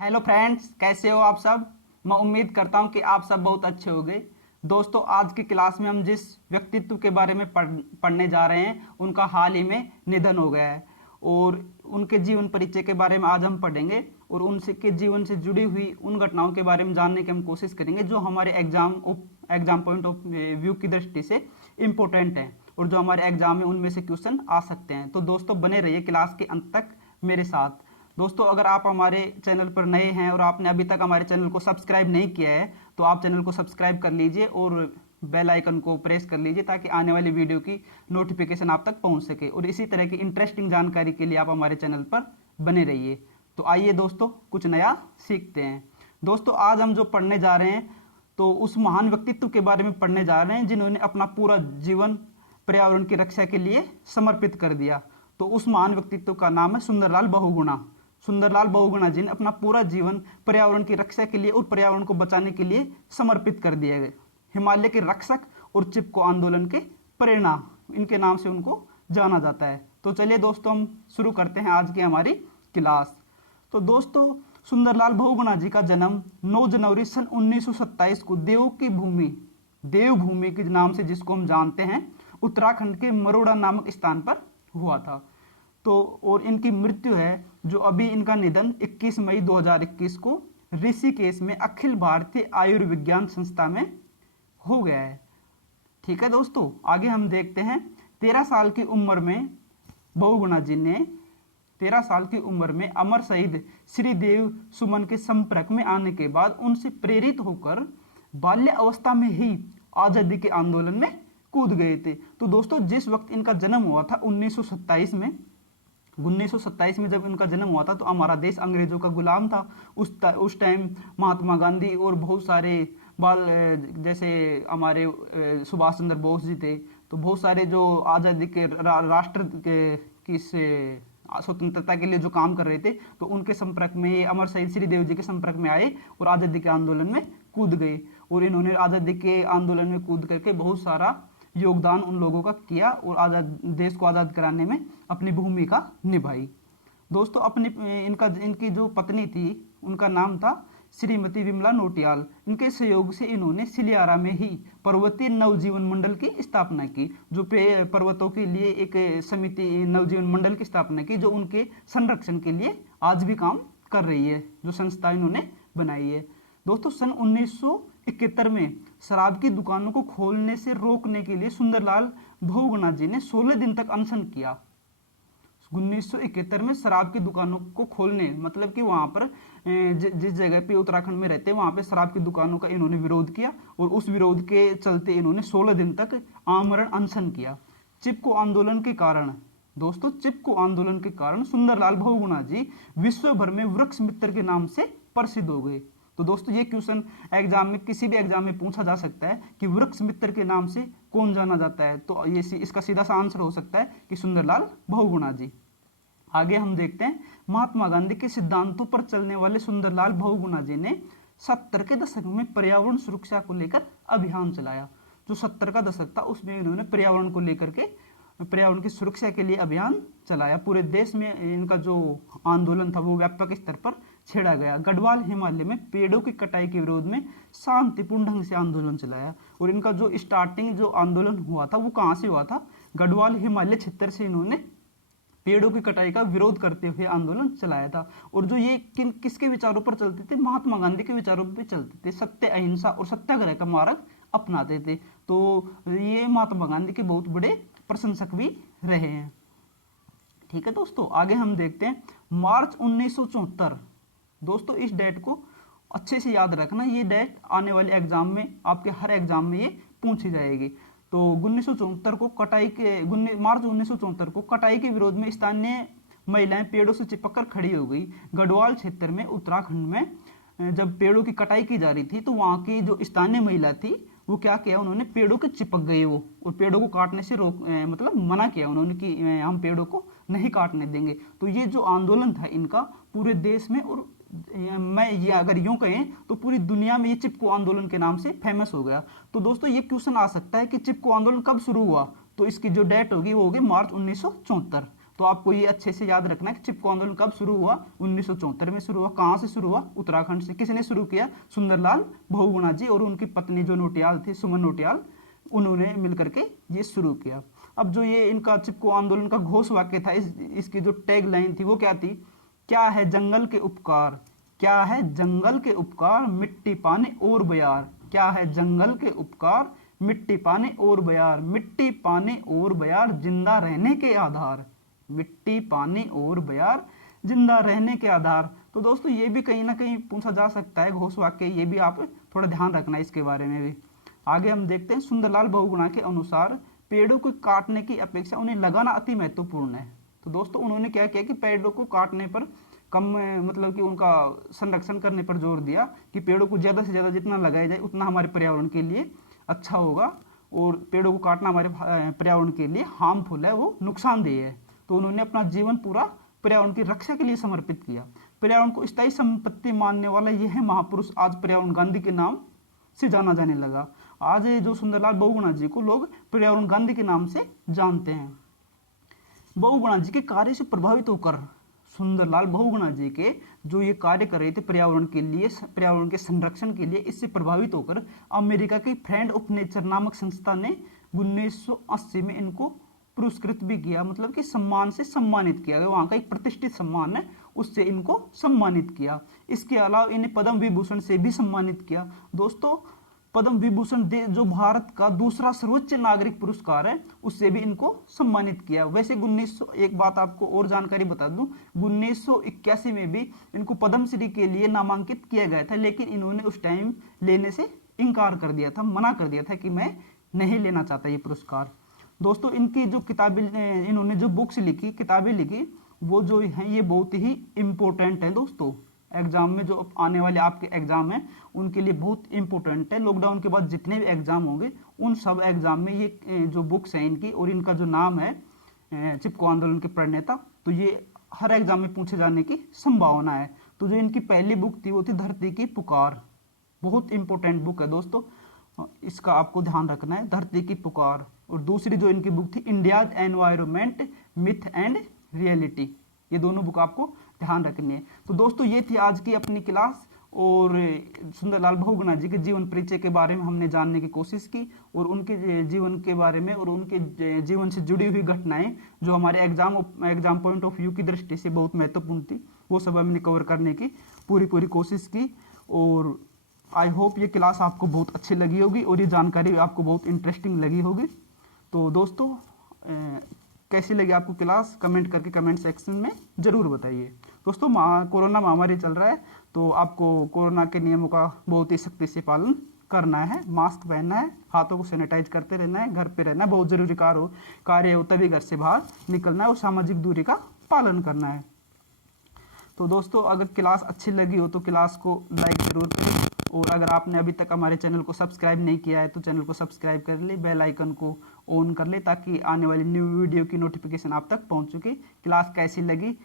Hello friends, कैसे हो आप सब। मैं उम्मीद करता हूं कि आप सब बहुत अच्छे होंगे। दोस्तों, आज की क्लास में हम जिस व्यक्तित्व के बारे में पढ़ने जा रहे हैं उनका हाल ही में निधन हो गया है और उनके जीवन परिचय के बारे में आज हम पढ़ेंगे और उनसे के जीवन से जुड़ी हुई उन घटनाओं के बारे में जानने की हम कोशिश करेंगे जो हमारे एग्जाम पॉइंट ऑफ व्यू की दृष्टि से इम्पोर्टेंट हैं और जो हमारे एग्जाम में उनमें से क्वेश्चन आ सकते हैं। तो दोस्तों, बने रहिए क्लास के अंत तक मेरे साथ। दोस्तों, अगर आप हमारे चैनल पर नए हैं और आपने अभी तक हमारे चैनल को सब्सक्राइब नहीं किया है तो आप चैनल को सब्सक्राइब कर लीजिए और बेल आइकन को प्रेस कर लीजिए ताकि आने वाली वीडियो की नोटिफिकेशन आप तक पहुंच सके और इसी तरह की इंटरेस्टिंग जानकारी के लिए आप हमारे चैनल पर बने रहिए। तो आइए दोस्तों, कुछ नया सीखते हैं। दोस्तों, आज हम जो पढ़ने जा रहे हैं तो उस महान व्यक्तित्व के बारे में पढ़ने जा रहे हैं जिन्होंने अपना पूरा जीवन पर्यावरण की रक्षा के लिए समर्पित कर दिया। तो उस महान व्यक्तित्व का नाम है सुंदरलाल बहुगुणा। सुंदरलाल बहुगुणा जी ने अपना पूरा जीवन पर्यावरण की रक्षा के लिए और पर्यावरण को बचाने के लिए समर्पित कर दिया है। हिमालय के रक्षक और चिपको आंदोलन के प्रेरणा, इनके नाम से उनको जाना जाता है। तो चलिए दोस्तों, हम शुरू करते हैं आज की हमारी क्लास। तो दोस्तों, सुंदरलाल बहुगुणा जी का जन्म 9 जनवरी सन 1927 को देवभूमि के नाम से जिसको हम जानते हैं, उत्तराखंड के मरोड़ा नामक स्थान पर हुआ था। तो और इनकी मृत्यु है जो अभी इनका निधन 21 मई 2021 को ऋषिकेश में अखिल भारतीय आयुर्विज्ञान संस्था में हो गया है। ठीक है दोस्तों, आगे हम देखते हैं। 13 साल की उम्र में बहुगुणा जी ने 13 साल की उम्र में अमर शहीद श्रीदेव सुमन के संपर्क में आने के बाद उनसे प्रेरित होकर बाल्य अवस्था में ही आजादी के आंदोलन में कूद गए थे। तो दोस्तों, जिस वक्त इनका जन्म हुआ था 1927 में जब इनका जन्म हुआ था तो हमारा देश अंग्रेजों का गुलाम था। उस टाइम महात्मा गांधी और बहुत सारे जैसे हमारे सुभाष चंद्र बोस जी थे, तो बहुत सारे जो आज़ादी के राष्ट्र की स्वतंत्रता के लिए जो काम कर रहे थे, तो उनके संपर्क में ये अमर शहीद श्रीदेव जी के संपर्क में आए और आज़ादी के आंदोलन में कूद गए और इन्होंने आज़ादी के आंदोलन में कूद करके बहुत सारा योगदान उन लोगों का किया और आजाद देश को आज़ाद कराने में अपनी भूमिका निभाई। दोस्तों, इनकी जो पत्नी थी उनका नाम था श्रीमती विमला नोटियाल। इनके सहयोग से इन्होंने सिलियारा में ही पर्वतीय नवजीवन मंडल की स्थापना की, जो पर्वतों के लिए एक समिति नवजीवन मंडल की स्थापना की जो उनके संरक्षण के लिए आज भी काम कर रही है, जो संस्था इन्होंने बनाई है। दोस्तों, सन 1971 में शराब की दुकानों को खोलने से रोकने के लिए सुंदरलाल बहुगुणा जी ने 16 दिन तक अनशन किया। 1971 में शराब की दुकानों को खोलने मतलब कि वहां पर जिस जगह पे उत्तराखंड में रहते हैं वहां पे शराब की दुकानों का इन्होंने विरोध किया और उस विरोध के चलते इन्होंने 16 दिन तक आमरण अनशन किया। चिपको आंदोलन के कारण दोस्तों, चिपको आंदोलन के कारण सुंदरलाल बहुगुणा जी विश्व भर में वृक्ष मित्र के नाम से प्रसिद्ध हो गए। तो दोस्तों, ये क्वेश्चन एग्जाम में किसी भी एग्जाम में पूछा जा सकता है कि वृक्ष मित्र के नाम से कौन जाना जाता है, तो ये इसका सीधा सा आंसर हो सकता है कि सुंदरलाल बहुगुणा जी। आगे हम देखते हैं। महात्मा गांधी के सिद्धांतों पर चलने वाले सुंदरलाल बहुगुणा जी ने 70 के दशक में पर्यावरण सुरक्षा को लेकर अभियान चलाया। जो 70 का दशक था उसमें इन्होंने पर्यावरण को लेकर के पर्यावरण की सुरक्षा के लिए अभियान चलाया। पूरे देश में इनका जो आंदोलन था वो व्यापक स्तर पर छेड़ा गया। गढ़वाल हिमालय में पेड़ों की कटाई के विरोध में शांतिपूर्ण ढंग से आंदोलन चलाया और इनका जो स्टार्टिंग जो आंदोलन हुआ था वो कहाँ से हुआ था, गढ़वाल हिमालय क्षेत्र से इन्होंने पेड़ों की कटाई का विरोध करते हुए आंदोलन चलाया था। और जो ये किसके विचारों पर चलते थे, महात्मा गांधी के विचारों पर चलते थे। सत्य, अहिंसा और सत्याग्रह का मार्ग अपनाते थे। तो ये महात्मा गांधी के बहुत बड़े प्रशंसक भी रहे हैं। ठीक है दोस्तों, आगे हम देखते हैं। मार्च 1974। दोस्तों, इस डेट को अच्छे से याद रखना, ये डेट आने वाले एग्जाम में आपके हर एग्जाम में ये पूछी जाएगी। तो 1974 को मार्च 1974 को कटाई के विरोध में स्थानीय महिलाएं पेड़ों से चिपक कर खड़ी हो गई। गढ़वाल क्षेत्र में उत्तराखंड में जब पेड़ों की कटाई की जा रही थी तो वहाँ की जो स्थानीय महिला थी वो क्या किया, उन्होंने पेड़ों के चिपक गए वो और पेड़ों को काटने से मतलब मना किया उन्होंने कि हम पेड़ों को नहीं काटने देंगे। तो ये जो आंदोलन था इनका पूरे देश में और मैं ये अगर यूं कहें तो पूरी दुनिया में ये चिपको आंदोलन के नाम से फेमस हो गया। तो दोस्तों, ये क्वेश्चन आ सकता है कि चिपको आंदोलन कब शुरू हुआ, तो इसकी जो डेट होगी वो होगी मार्च 1974। तो आपको ये अच्छे से याद रखना है कि चिपको आंदोलन कब शुरू हुआ, 1974 में शुरू हुआ। कहाँ से शुरू हुआ, उत्तराखंड से। किसने शुरू किया, सुंदरलाल बहुगुणा जी और उनकी पत्नी जो नोटियाल थी, सुमन नोटियाल, उन्होंने मिलकर के ये शुरू किया। अब जो ये इनका चिपको आंदोलन का घोष वाक्य था, इसकी जो टैग लाइन थी वो क्या थी, क्या है जंगल के उपकार, क्या है जंगल के उपकार, मिट्टी पानी और बयार। क्या है जंगल के उपकार, मिट्टी पानी और बयार, मिट्टी पानी और बयार जिंदा रहने के आधार, मिट्टी पानी और बयार जिंदा रहने के आधार। तो दोस्तों ये भी कहीं ना कहीं पूछा जा सकता है घोष वाक्य, ये भी आप थोड़ा ध्यान रखना इसके बारे में भी। आगे हम देखते हैं, सुंदरलाल बहुगुणा के अनुसार पेड़ों को काटने की अपेक्षा उन्हें लगाना अति महत्वपूर्ण है। तो दोस्तों उन्होंने क्या किया कि पेड़ों को काटने पर कम, मतलब कि उनका संरक्षण करने पर जोर दिया कि पेड़ों को ज़्यादा से ज़्यादा जितना लगाया जाए उतना हमारे पर्यावरण के लिए अच्छा होगा, और पेड़ों को काटना हमारे पर्यावरण के लिए हार्मफुल है, वो नुकसानदेह है। तो उन्होंने अपना जीवन पूरा पर्यावरण की रक्षा के लिए समर्पित किया। पर्यावरण को स्थायी संपत्ति मानने वाला यह महापुरुष आज पर्यावरण गांधी के नाम से जाना जाने लगा। आज जो सुंदरलाल बहुगुणा जी को लोग पर्यावरण गांधी के नाम से जानते हैं। बहुगुणा जी के कार्य से प्रभावित होकर सुंदरलाल बहुगुणा जी के जो ये कार्य कर रहे थे पर्यावरण के लिए, पर्यावरण के संरक्षण के लिए, इससे प्रभावित होकर अमेरिका की फ्रेंड ऑफ नेचर नामक संस्था ने 1980 में इनको पुरस्कृत भी किया, मतलब कि सम्मान से सम्मानित किया गया। वहाँ का एक प्रतिष्ठित सम्मान है, उससे इनको सम्मानित किया। इसके अलावा इन्हें पद्म विभूषण से भी सम्मानित किया। दोस्तों पद्म विभूषण जो भारत का दूसरा सर्वोच्च नागरिक पुरस्कार है, उससे भी इनको सम्मानित किया। वैसे 1900, एक बात आपको और जानकारी बता दूं, 1981 में भी इनको पद्मश्री के लिए नामांकित किया गया था, लेकिन इन्होंने उस टाइम लेने से इनकार कर दिया था, मना कर दिया था कि मैं नहीं लेना चाहता ये पुरस्कार। दोस्तों इनकी जो किताबें, इन्होंने जो बुक्स लिखी, किताबें लिखी, वो जो हैं ये बहुत ही इम्पोर्टेंट है दोस्तों। एग्जाम में जो आने वाले आपके एग्जाम हैं उनके लिए बहुत इंपॉर्टेंट है। लॉकडाउन के बाद जितने भी एग्जाम होंगे उन सब एग्जाम में ये जो बुक्स हैं इनकी, और इनका जो नाम है चिपको आंदोलन के प्रणेता, तो ये हर एग्जाम में पूछे जाने की संभावना है। तो जो इनकी पहली बुक थी वो थी धरती की पुकार, बहुत इंपॉर्टेंट बुक है दोस्तों, इसका आपको ध्यान रखना है, धरती की पुकार। और दूसरी जो इनकी बुक थी India's environment myth and reality, ये दोनों बुक आपको ध्यान रखनी है। तो दोस्तों ये थी आज की अपनी क्लास, और सुंदरलाल बहुगुणा जी के जीवन परिचय के बारे में हमने जानने की कोशिश की, और उनके जीवन के बारे में और उनके जीवन से जुड़ी हुई घटनाएं जो हमारे एग्जाम पॉइंट ऑफ व्यू की दृष्टि से बहुत महत्वपूर्ण थी, वो सब हमने कवर करने की पूरी कोशिश की। और आई होप ये क्लास आपको बहुत अच्छी लगी होगी और ये जानकारी आपको बहुत इंटरेस्टिंग लगी होगी। तो दोस्तों कैसी लगी आपको क्लास, कमेंट करके कमेंट सेक्शन में ज़रूर बताइए। दोस्तों कोरोना महामारी चल रहा है, तो आपको कोरोना के नियमों का बहुत ही सख्ती से पालन करना है, मास्क पहनना है, हाथों को सैनिटाइज करते रहना है, घर पे रहना है, बहुत ज़रूरी कार्य हो तभी घर से बाहर निकलना है, और सामाजिक दूरी का पालन करना है। तो दोस्तों अगर क्लास अच्छी लगी हो तो क्लास को लाइक ज़रूर करें, और अगर आपने अभी तक हमारे चैनल को सब्सक्राइब नहीं किया है तो चैनल को सब्सक्राइब कर ले, बेल आइकन को ऑन कर ले, ताकि आने वाली न्यू वीडियो की नोटिफिकेशन आप तक पहुंच सके। क्लास कैसी लगी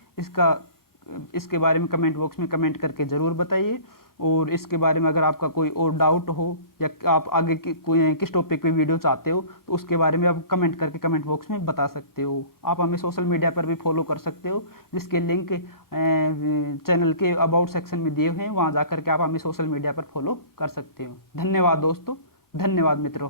इसके बारे में कमेंट बॉक्स में कमेंट करके ज़रूर बताइए, और इसके बारे में अगर आपका कोई और डाउट हो या आप आगे किस टॉपिक पे वीडियो चाहते हो तो उसके बारे में आप कमेंट करके कमेंट बॉक्स में बता सकते हो। आप हमें सोशल मीडिया पर भी फॉलो कर सकते हो, जिसके लिंक चैनल के अबाउट सेक्शन में दिए हुए हैं, वहाँ जा करके आप हमें सोशल मीडिया पर फॉलो कर सकते हो। धन्यवाद दोस्तों, धन्यवाद मित्रों।